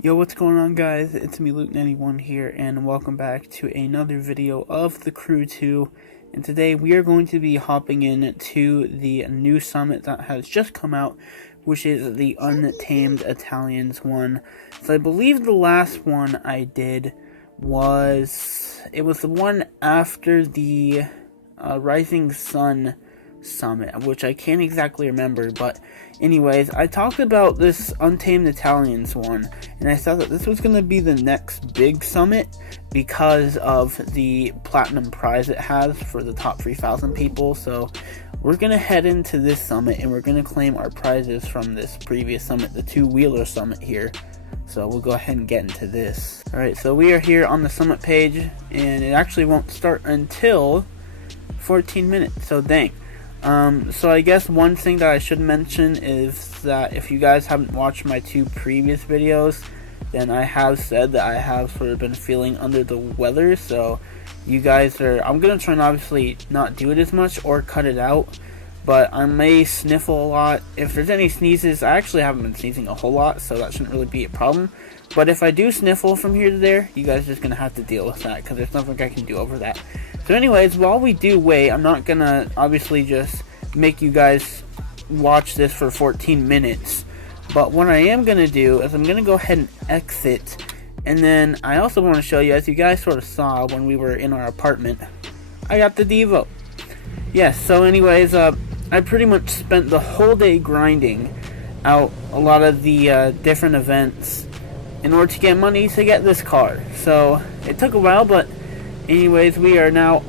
Yo, what's going on, guys? It's me, Luke91 here, and welcome back to another video of The Crew 2. And today we are going to be hopping in to the new summit that has just come out, which is the Untamed Italians one. So I believe the last one I did was the one after the Rising Sun summit, which I can't exactly remember, but anyways, I talked about this Untamed Italians one, and I thought that this was going to be the next big summit because of the platinum prize it has for the top 3,000 people. So we're going to head into this summit and we're going to claim our prizes from this previous summit, the two-wheeler summit here. So we'll go ahead and get into this. Alright, so we are here on the summit page, and it actually won't start until 14 minutes, so dang. So I guess one thing that I should mention is that if you guys haven't watched my two previous videos, then I have said that I have sort of been feeling under the weather, so you guys I'm going to try and obviously not do it as much or cut it out, but I may sniffle a lot. If there's any sneezes, I actually haven't been sneezing a whole lot, so that shouldn't really be a problem. But if I do sniffle from here to there, you guys are just going to have to deal with that, because there's nothing I can do over that. So anyways, while we do wait, I'm not going to obviously just make you guys watch this for 14 minutes. But what I am going to do is I'm going to go ahead and exit. And then I also want to show you, as you guys sort of saw when we were in our apartment, I got the Devo. Yes, so anyways, I pretty much spent the whole day grinding out a lot of the different events in order to get money to get this car. So it took a while, but anyways, we are now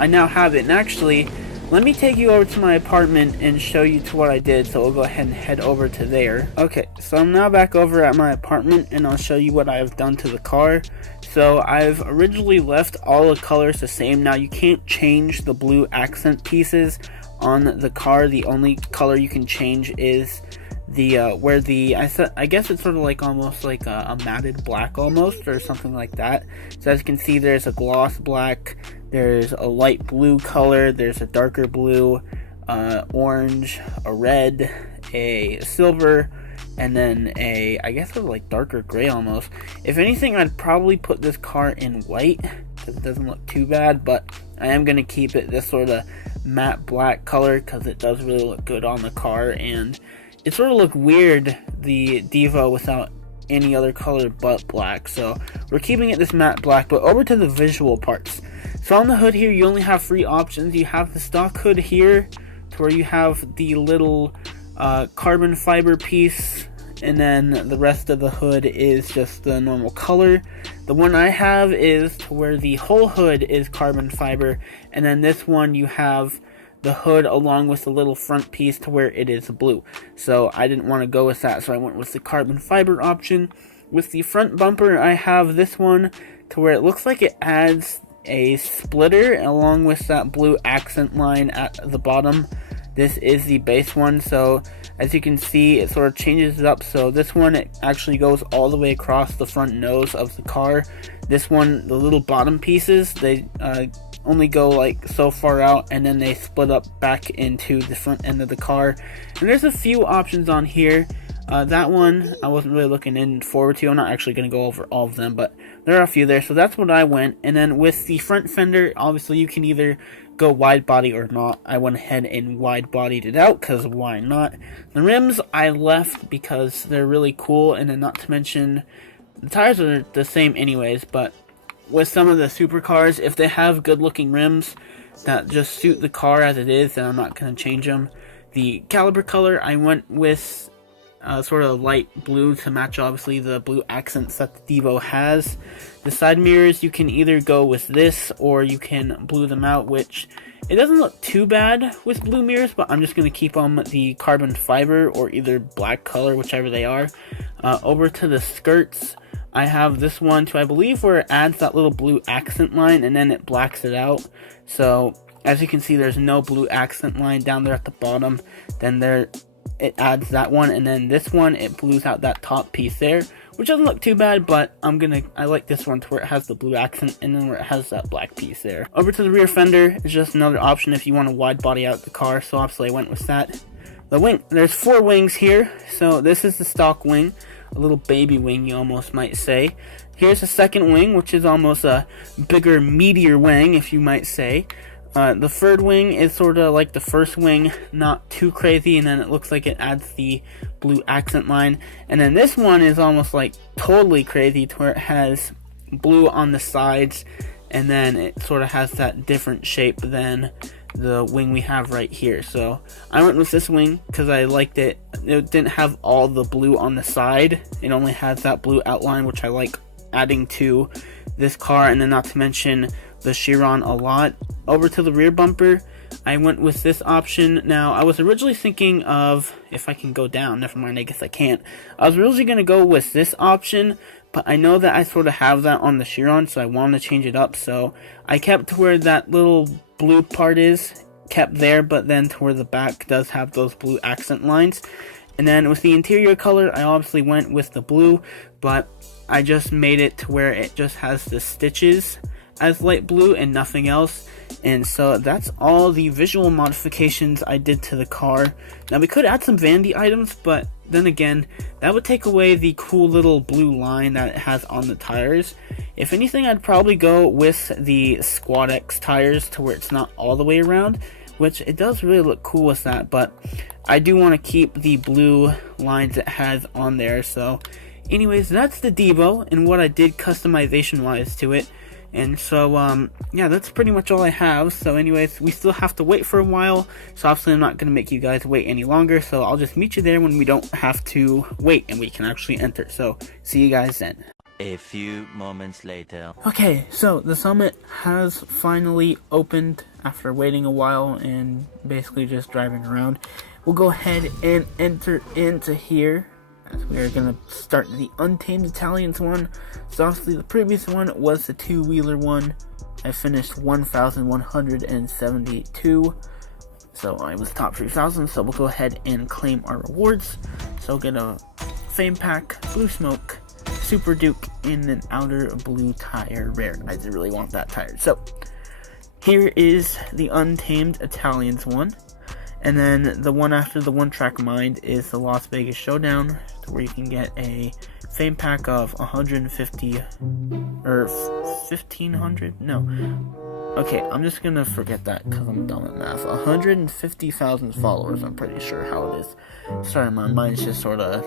I now have it. And actually, let me take you over to my apartment and show you to what I did. So we'll go ahead and head over to there. Okay, so I'm now back over at my apartment, and I'll show you what I've done to the car. So I've originally left all the colors the same. Now you can't change the blue accent pieces on the car. The only color you can change is the I guess it's sort of like almost like a matted black almost, or something like that. So as you can see, there's a gloss black, there's a light blue color, there's a darker blue, orange, a red, a silver, and then I guess it's like darker gray almost. If anything, I'd probably put this car in white because it doesn't look too bad, but I am going to keep it this sort of matte black color because it does really look good on the car, and it sort of looked weird, the Devo, without any other color but black. So we're keeping it this matte black. But over to the visual parts. So on the hood here, you only have 3 options. You have the stock hood here, to where you have the little carbon fiber piece, and then the rest of the hood is just the normal color. The one I have is to where the whole hood is carbon fiber, and then this one you have the hood along with the little front piece to where it is blue. So I didn't want to go with that, so I went with the carbon fiber option. With the front bumper, I have this one to where it looks like it adds a splitter along with that blue accent line at the bottom. This is the base one, so as you can see, it sort of changes it up. So this one, it actually goes all the way across the front nose of the car. This one, the little bottom pieces, they only go like so far out, and then they split up back into the front end of the car. And there's a few options on here. That one I wasn't really looking forward to. I'm not actually going to go over all of them, but there are a few there. So that's what I went. And then with the front fender, obviously you can either go wide body or not. I went ahead and wide bodied it out because why not? The rims I left because they're really cool, and then not to mention the tires are the same anyways, but with some of the supercars, if they have good looking rims that just suit the car as it is, then I'm not going to change them. The caliper color, I went with sort of light blue to match obviously the blue accents that the Devo has. The side mirrors, you can either go with this or you can blue them out, which it doesn't look too bad with blue mirrors, but I'm just going to keep them the carbon fiber or either black color, whichever they are. Over to the skirts, I have this one too, I believe, where it adds that little blue accent line and then it blacks it out. So as you can see, there's no blue accent line down there at the bottom. Then it adds that one, and then this one, it blues out that top piece there, which doesn't look too bad, but I like this one to where it has the blue accent and then where it has that black piece there. Over to the rear fender is just another option if you want to wide body out the car, so obviously I went with that. The wing, there's 4 wings here, so this is the stock wing. a little baby wing, you almost might say. Here's the second wing, which is almost a bigger, meatier wing, if you might say. The third wing is sort of like the first wing, not too crazy, and then it looks like it adds the blue accent line. And then this one is almost like totally crazy, to where it has blue on the sides, and then it sort of has that different shape than the wing we have right here. So I went with this wing because I liked it. It didn't have all the blue on the side. It only has that blue outline, which I like adding to this car. And then not to mention the Chiron a lot. Over to the rear bumper, I went with this option. Now, I was originally thinking of, if I can go down, never mind, I guess I can't. I was originally going to go with this option, but I know that I sort of have that on the Chiron, so I wanted to change it up. So I kept where that little blue part is, kept there, but then to where the back does have those blue accent lines. And then with the interior color, I obviously went with the blue, but I just made it to where it just has the stitches as light blue and nothing else. And so that's all the visual modifications I did to the car. Now, we could add some vanity items, but then again, that would take away the cool little blue line that it has on the tires. If anything, I'd probably go with the Squad X tires, to where it's not all the way around, which it does really look cool with that, but I do want to keep the blue lines it has on there. So anyways, that's the Devo and what I did customization wise to it. And so, yeah, that's pretty much all I have. So anyways, we still have to wait for a while. So obviously I'm not going to make you guys wait any longer. So I'll just meet you there when we don't have to wait and we can actually enter. So see you guys then. A few moments later. Okay, so the summit has finally opened after waiting a while and basically just driving around. We'll go ahead and enter into here, as we are going to start the Untamed Italians one. So obviously the previous one was the two-wheeler one. I finished 1,172. So I was top 3,000. So we'll go ahead and claim our rewards. So get a fame pack, blue smoke, Super Duke, and an outer blue tire rare. I did really want that tire. So here is the Untamed Italians one. And then the one after the One Track Mind is the Las Vegas Showdown, where you can get a fame pack of 150 or 1,500. No, okay, I'm just gonna forget that because I'm dumb at math. 150,000 followers. I'm pretty sure how it is. Sorry, my mind's just sort of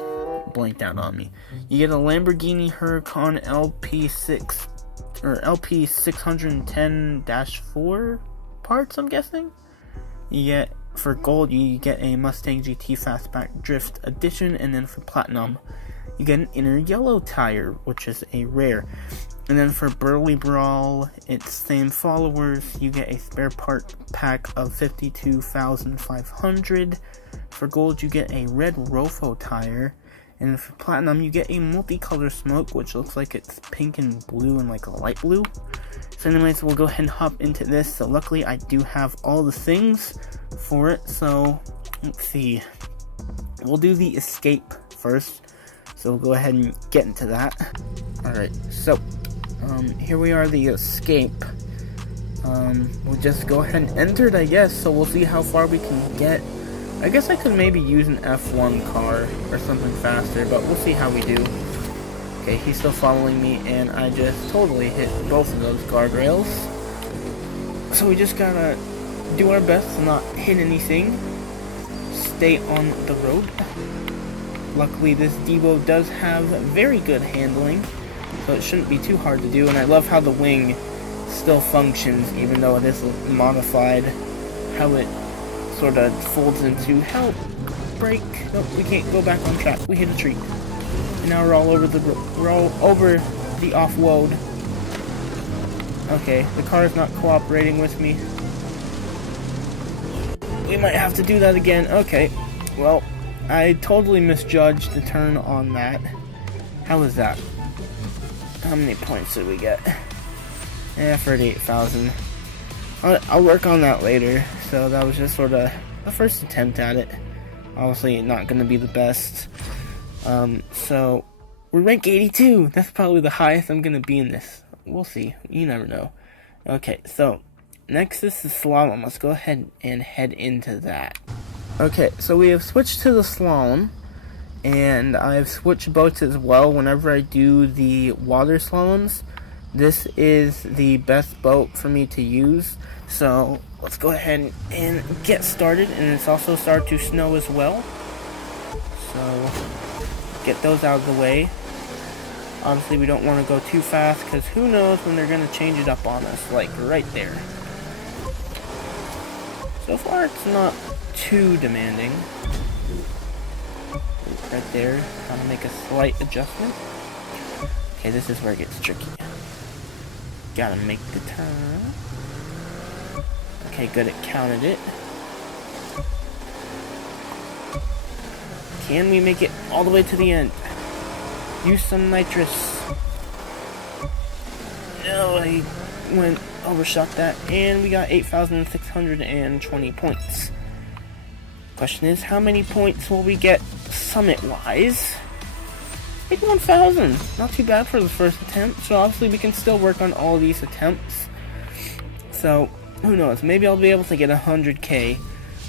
blanked out on me. You get a Lamborghini Huracan LP6 or LP610-4 parts, I'm guessing. You get, for gold, you get a Mustang GT Fastback Drift Edition, and then for platinum, you get an inner yellow tire, which is a rare. And then for Burly Brawl, it's same followers, you get a spare part pack of 52,500. For gold, you get a red Rofo tire. And for platinum, you get a multicolor smoke, which looks like it's pink and blue and like a light blue. So anyways, we'll go ahead and hop into this. So luckily, I do have all the things for it. So let's see. We'll do the escape first. So we'll go ahead and get into that. Alright, so here we are, the escape. We'll just go ahead and enter it, I guess. So we'll see how far we can get. I guess I could maybe use an F1 car or something faster, but we'll see how we do. Okay, he's still following me, and I just totally hit both of those guardrails. So we just gotta do our best to not hit anything. Stay on the road. Luckily, this Devo does have very good handling, so it shouldn't be too hard to do. And I love how the wing still functions, even though it is modified. How it sort of folds into help, brake. Nope, we can't go back on track. We hit a tree. And now we're all over the off-road. Okay, the car is not cooperating with me. We might have to do that again. Okay, well, I totally misjudged the turn on that. How was that? How many points did we get? 38,000. I'll work on that later. So that was just sort of the first attempt at it. Obviously not going to be the best. So we're rank 82. That's probably the highest I'm going to be in this. We'll see. You never know. Okay, so next is the slalom. Let's go ahead and head into that. Okay, so we have switched to the slalom. and I've switched boats as well whenever I do the water slaloms. This is the best boat for me to use, so let's go ahead and get started. And it's also started to snow as well, so get those out of the way. Obviously we don't want to go too fast, because who knows when they're going to change it up on us, like right there. So far it's not too demanding. Right there, gotta make a slight adjustment. Okay, this is where it gets tricky. Gotta make the turn. Okay, good, it counted it. Can we make it all the way to the end? Use some nitrous. No, I overshot that, and we got 8,620 points. Question is, how many points will we get summit-wise? 81,000. Not too bad for the first attempt, so obviously we can still work on all these attempts. So, who knows, maybe I'll be able to get 100k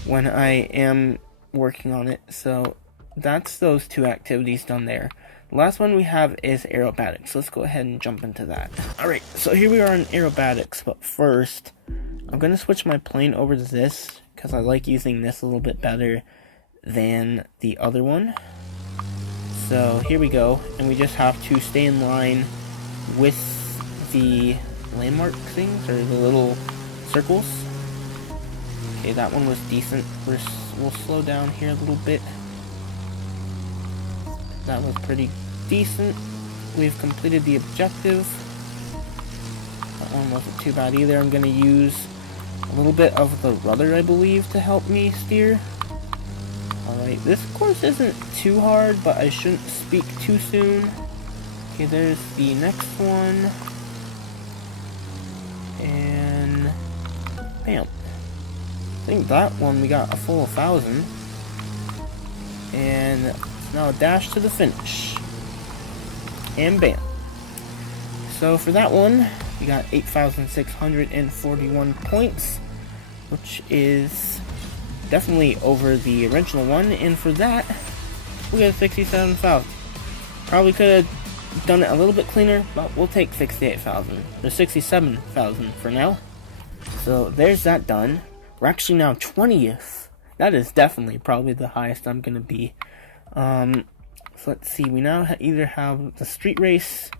when I am working on it. So, that's those two activities done there. The last one we have is aerobatics. Let's go ahead and jump into that. Alright, so here we are in aerobatics, but first, I'm going to switch my plane over to this, because I like using this a little bit better than the other one. So here we go, and we just have to stay in line with the landmark things, or the little circles. Okay, that one was decent. We'll slow down here a little bit. That was pretty decent. We've completed the objective. That one wasn't too bad either. I'm going to use a little bit of the rudder, I believe, to help me steer. Alright, this course isn't too hard, but I shouldn't speak too soon. Okay, there's the next one. And bam. I think that one we got a full 1,000. And now a dash to the finish. And bam. So for that one, we got 8,641 points, which is definitely over the original one. And for that, we got 67,000. Probably could have done it a little bit cleaner, but we'll take 68,000. Or 67,000 for now. So there's that done. We're actually now 20th. That is definitely probably the highest I'm going to be. So let's see, we now either have the street race,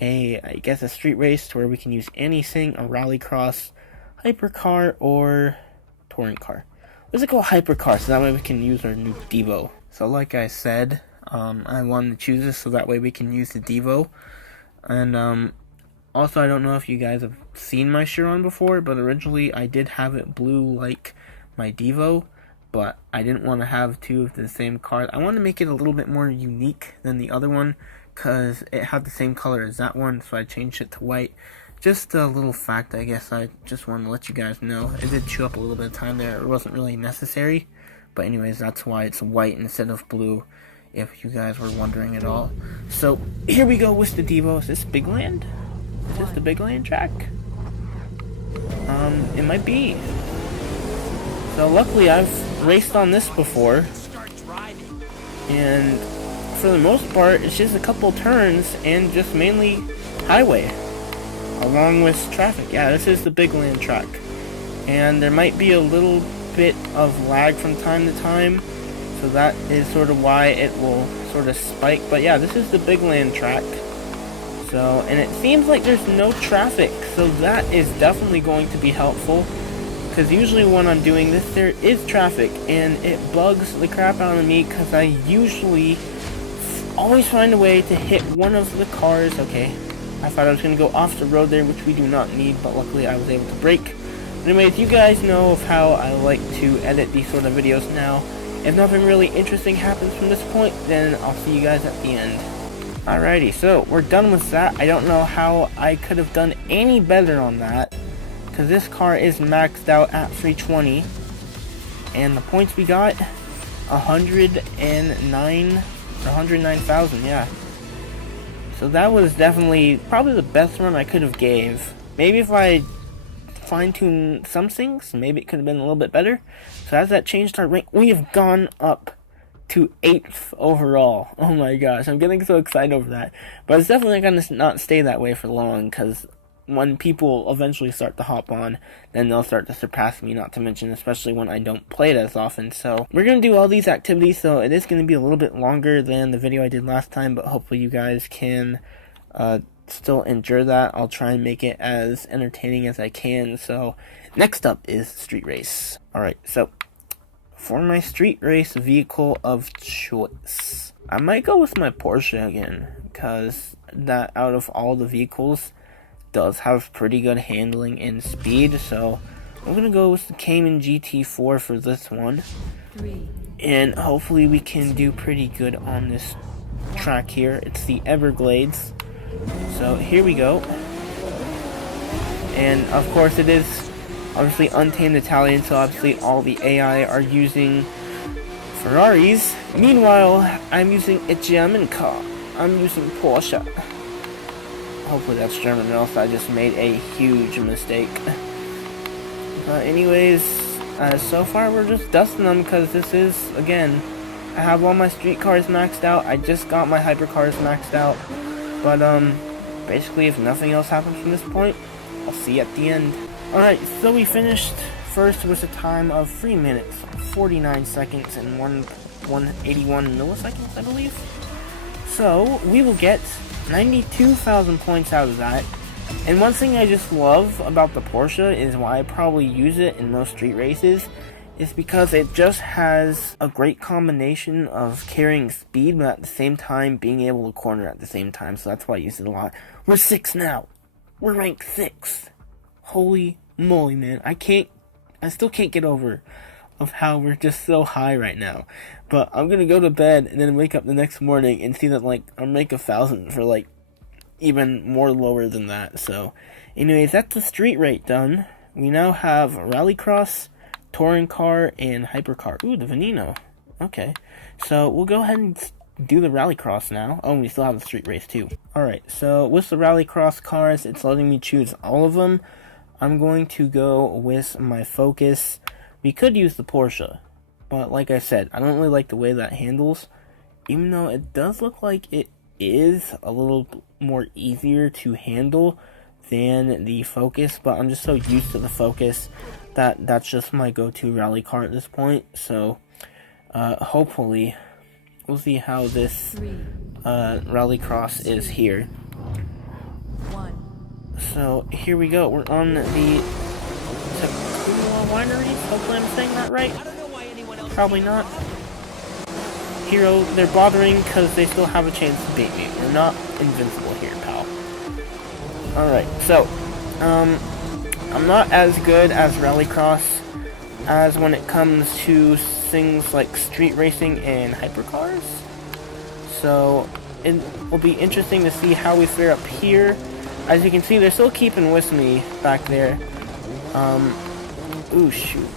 I guess a street race to where we can use anything, a rallycross, hypercar, or touring car. Let's go hypercar, so that way we can use our new Devo. So like I said, I wanted to choose this so that way we can use the Devo. And also, I don't know if you guys have seen my Chiron before, but originally I did have it blue like my Devo. But I didn't want to have two of the same car. I wanted to make it a little bit more unique than the other one, because it had the same color as that one, so I changed it to white. Just a little fact, I guess I just wanted to let you guys know. It did chew up a little bit of time there. It wasn't really necessary. But anyways, that's why it's white instead of blue, if you guys were wondering at all. So, here we go with the Devo. Is this Big Land? Is this the Big Land track? It might be. So luckily I've raced on this before, and for the most part it's just a couple turns and just mainly highway along with traffic. Yeah, this is the Big Land track, and there might be a little bit of lag from time to time, so that is sort of why it will sort of spike. But yeah, this is the Big Land track. So, and it seems like there's no traffic, so that is definitely going to be helpful. Because usually when I'm doing this, there is traffic, and it bugs the crap out of me, because I usually always find a way to hit one of the cars. Okay, I thought I was going to go off the road there, which we do not need, but luckily I was able to brake. Anyways, you guys know of how I like to edit these sort of videos now. If nothing really interesting happens from this point, then I'll see you guys at the end. Alrighty, so we're done with that. I don't know how I could have done any better on that, because this car is maxed out at 320, and the points we got, 109,000, yeah. So that was definitely probably the best run I could have gave. Maybe if I fine-tuned some things, maybe it could have been a little bit better. So as that changed our rank, we have gone up to 8th overall. Oh my gosh, I'm getting so excited over that. But it's definitely going to not stay that way for long, because when people eventually start to hop on, then they'll start to surpass me, not to mention especially when I don't play it as often. So we're going to do all these activities, so it is going to be a little bit longer than the video I did last time, but hopefully you guys can still endure that. I'll try and make it as entertaining as I can. So next up is Street Race. Alright, so for my Street Race vehicle of choice, I might go with my Porsche again, because that out of all the vehicles does have pretty good handling and speed. So I'm gonna go with the Cayman GT4 for this one, and hopefully we can do pretty good on this track here. It's the Everglades, so here we go. And of course it is obviously Untamed Italians, so obviously all the AI are using Ferraris. Meanwhile, I'm using a German car. I'm using Porsche. Hopefully that's German, or else I just made a huge mistake. But anyways, so far we're just dusting them, because this is, again, I have all my street cars maxed out. I just got my hypercars maxed out. But basically if nothing else happens from this point, I'll see you at the end. Alright, so we finished first with a time of 3 minutes, 49 seconds, and 181 milliseconds, I believe. So we will get 92,000 points out of that. And one thing I just love about the Porsche is why I probably use it in most street races, is because it just has a great combination of carrying speed, but at the same time being able to corner at the same time. So that's why I use it a lot. We're 6 now. We're ranked 6. Holy moly, man. I still can't get over of how we're just so high right now. But I'm gonna go to bed and then wake up the next morning and see that, like, I'll make 1,000 for, like, even more lower than that. So anyways, that's the street rate done. We now have Rallycross, touring car, and hypercar. Ooh, the Veneno. Okay, so we'll go ahead and do the Rallycross now. Oh, and we still have the street race too. Alright, so with the Rallycross cars, it's letting me choose all of them. I'm going to go with my Focus. We could use the Porsche, but like I said, I don't really like the way that handles, even though it does look like it is a little more easier to handle than the Focus, but I'm just so used to the Focus that that's just my go-to rally car at this point. So hopefully we'll see how this Rallycross is here. So here we go. We're on the Takuma Winery. Hopefully I'm saying that right. Probably not. Hero, they're bothering because they still have a chance to beat me. We're not invincible here, pal. Alright, so I'm not as good as Rallycross as when it comes to things like street racing and hypercars. So it will be interesting to see how we fare up here. As you can see, they're still keeping with me back there. Ooh, shoot.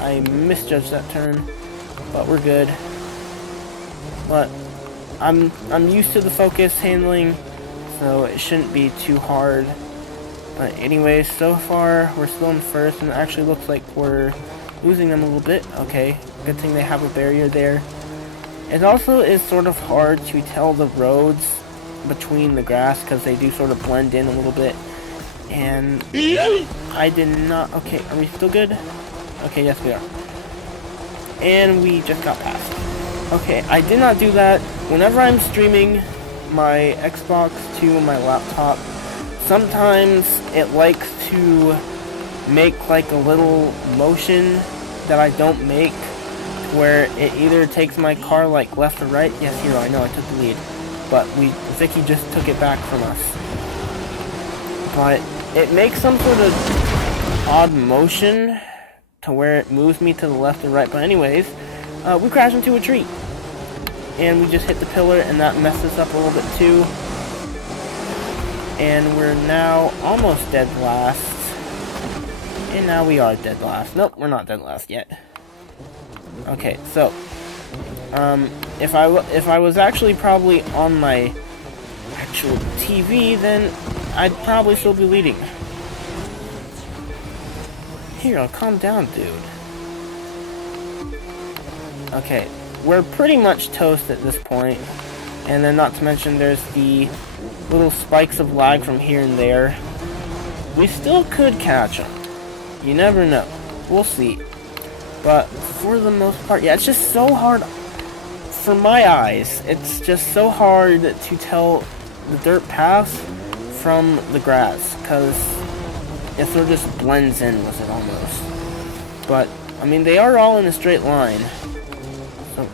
I misjudged that turn, but we're good. But I'm used to the Focus handling, so it shouldn't be too hard. But anyways, so far we're still in first, and it actually looks like we're losing them a little bit. Okay, good thing they have a barrier there. It also is sort of hard to tell the roads between the grass, because they do sort of blend in a little bit. And I did not... Okay, are we still good? Okay, yes we are. And we just got past. Okay, I did not do that. Whenever I'm streaming my Xbox to my laptop, sometimes it likes to make like a little motion that I don't make, where it either takes my car like left or right. Yes, Hero, I know I took the lead, but Vicky just took it back from us. But it makes some sort of odd motion to where it moves me to the left or right. But anyways, we crashed into a tree, and we just hit the pillar, and that messed us up a little bit too. And we're now almost dead last. And now we are dead last. Nope, we're not dead last yet. Okay, so if I was actually probably on my actual TV, then I'd probably still be leading. Here, calm down, dude. Okay, we're pretty much toast at this point. And then not to mention there's the little spikes of lag from here and there. We still could catch them. You never know. We'll see. But for the most part, yeah, it's just so hard for my eyes. It's just so hard to tell the dirt paths from the grass, because it sort of just blends in with it almost. But, I mean, they are all in a straight line. So,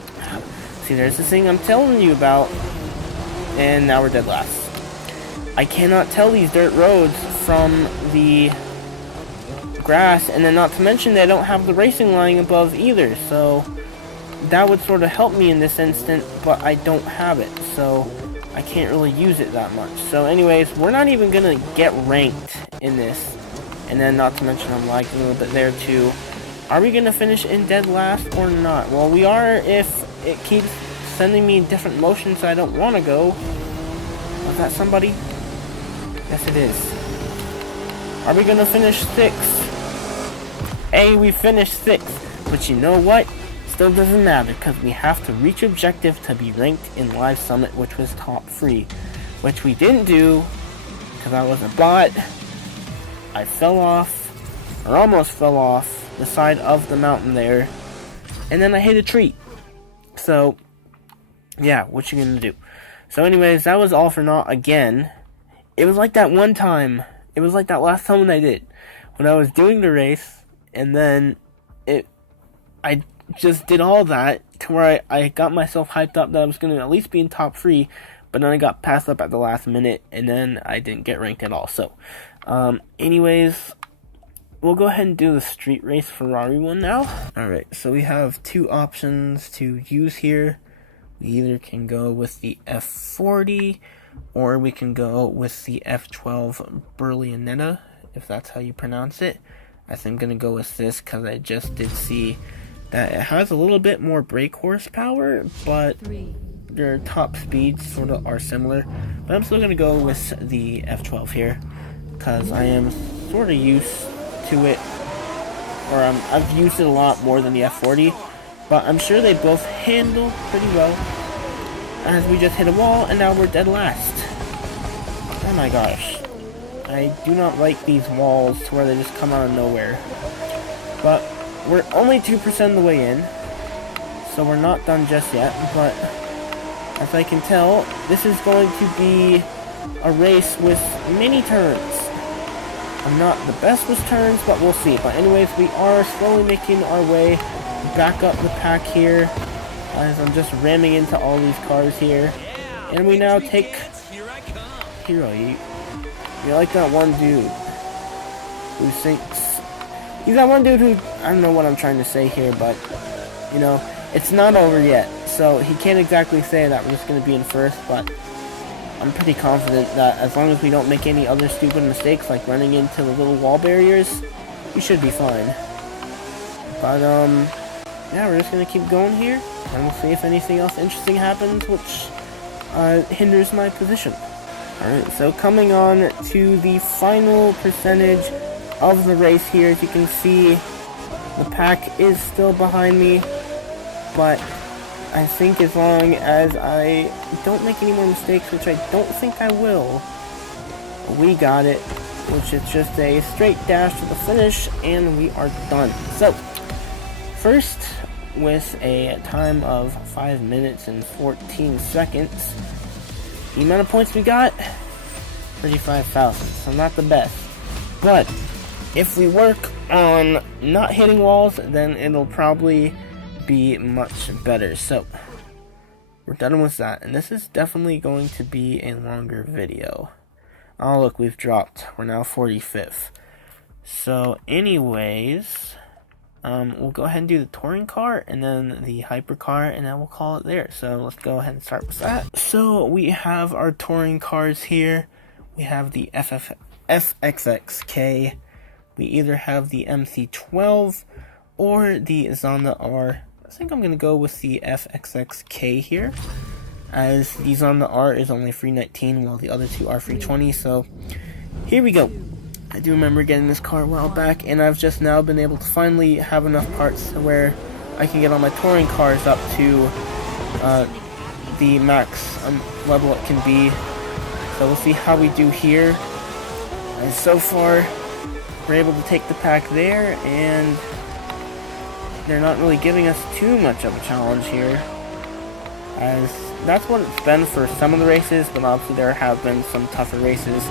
see, there's this thing I'm telling you about, and now we're dead last. I cannot tell these dirt roads from the grass, and then not to mention they don't have the racing line above either, so that would sort of help me in this instant, but I don't have it, so I can't really use it that much. So anyways, we're not even gonna get ranked in this, and then not to mention I'm lagging a little bit there too. Are we gonna finish in dead last or not? Well, we are if it keeps sending me different motions I don't want to go. Was that somebody? Yes, it is. Are we gonna finish 6th? Hey, we finished 6th, but you know what? Still doesn't matter, because we have to reach objective to be ranked in Live Summit, which was top 3, which we didn't do, because I was a bot. I fell off, or almost fell off, the side of the mountain there, and then I hit a tree. So, yeah, what you gonna do? So anyways, that was all for naught again. It was like that one time, it was like that last time I did, when I was doing the race, and then I just did all that to where I got myself hyped up that I was going to at least be in top 3, but then I got passed up at the last minute, and then I didn't get ranked at all. So, anyways, we'll go ahead and do the street race Ferrari one now. Alright, so we have 2 options to use here. We either can go with the F40, or we can go with the F12 Berlinetta, if that's how you pronounce it. I think I'm going to go with this because I just did see that it has a little bit more brake horsepower, but their top speeds sort of are similar. But I'm still going to go with the F12 here because I am sort of used to it, or I've used it a lot more than the F40, but I'm sure they both handle pretty well. As we just hit a wall, and now we're dead last. Oh my gosh. I do not like these walls to where they just come out of nowhere. But we're only 2% of the way in, so we're not done just yet. But as I can tell, this is going to be a race with many turns. I'm not the best with turns, but we'll see. But anyways, we are slowly making our way back up the pack here, as I'm just ramming into all these cars here. And we now take Hero. You're like that one dude who thinks... He's that one dude who... I don't know what I'm trying to say here, but... You know, it's not over yet. So he can't exactly say that we're just going to be in first, but... I'm pretty confident that as long as we don't make any other stupid mistakes, like running into the little wall barriers, we should be fine. But, yeah, we're just going to keep going here, and we'll see if anything else interesting happens, which hinders my position. Alright, so coming on to the final percentage of the race here. As you can see, the pack is still behind me, but I think as long as I don't make any more mistakes, which I don't think I will, we got it, which is just a straight dash to the finish, and we are done. So, first, with a time of 5 minutes and 14 seconds, the amount of points we got, 35,000, so not the best. But, if we work on not hitting walls, then it'll probably be much better. So, we're done with that, and this is definitely going to be a longer video. Oh look, we've dropped. We're now 45th. So, anyways... we'll go ahead and do the touring car and then the hypercar, and then we'll call it there. So let's go ahead and start with that. So we have our touring cars here. We have the FXXK. We either have the MC12 or the Zonda R. I think I'm going to go with the FXXK here, as the Zonda R is only free 19 while the other two are free 20. So here we go. I do remember getting this car a while back, and I've just now been able to finally have enough parts to where I can get all my touring cars up to the max level it can be. So we'll see how we do here. And so far, we're able to take the pack there, and they're not really giving us too much of a challenge here, as that's what it's been for some of the races, but obviously there have been some tougher races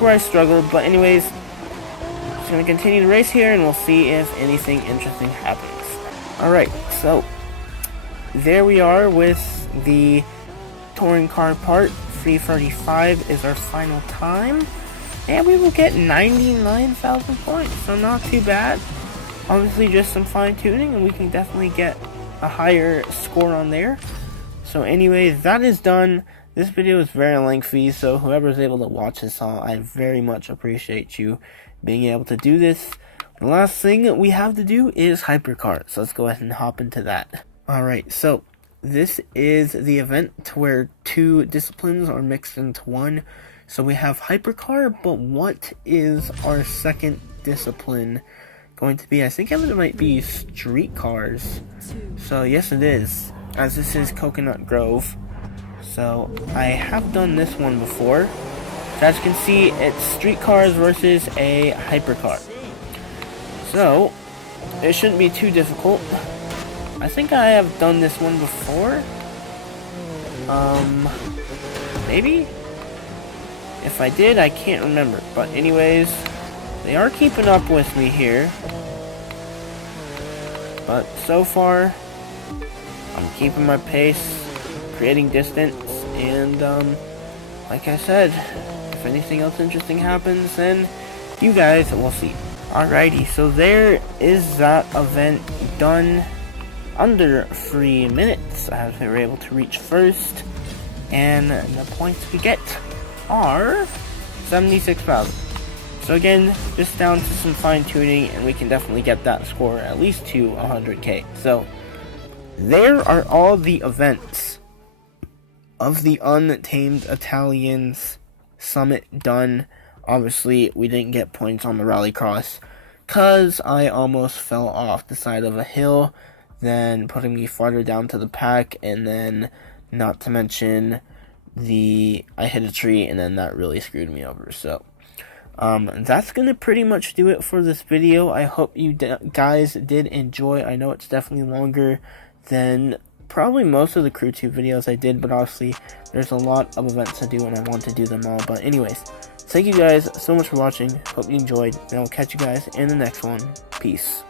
where I struggled. But anyways, just going to continue to race here, and we'll see if anything interesting happens. Alright, so there we are with the touring car part. 3:35 is our final time, and we will get 99,000 points, so not too bad. Obviously just some fine tuning, and we can definitely get a higher score on there. So anyways, that is done. This video is very lengthy, so whoever is able to watch this all, I very much appreciate you being able to do this. The last thing we have to do is hypercar, so let's go ahead and hop into that. Alright, so this is the event where 2 disciplines are mixed into one. So we have hypercar, but what is our second discipline going to be? I think it might be street cars. So yes, it is, as this is Coconut Grove. So I have done this one before. So as you can see, it's street cars versus a hypercar. So it shouldn't be too difficult. I think I have done this one before. Maybe? If I did, I can't remember. But anyways, they are keeping up with me here. But so far, I'm keeping my pace, creating distance, and like I said, if anything else interesting happens, then you guys will see. Alrighty, so there is that event done under 3 minutes, as we were able to reach first, and the points we get are 76,000. So again, just down to some fine tuning, and we can definitely get that score at least to 100k. So there are all the events of the Untamed Italians summit done. Obviously, we didn't get points on the rallycross because I almost fell off the side of a hill, then putting me farther down to the pack, and then not to mention I hit a tree, and then that really screwed me over. So that's gonna pretty much do it for this video. I hope you guys did enjoy. I know it's definitely longer than probably most of the Crew 2 videos I did, but obviously there's a lot of events to do, and I want to do them all. But anyways, thank you guys so much for watching. Hope you enjoyed, and I'll catch you guys in the next one. Peace.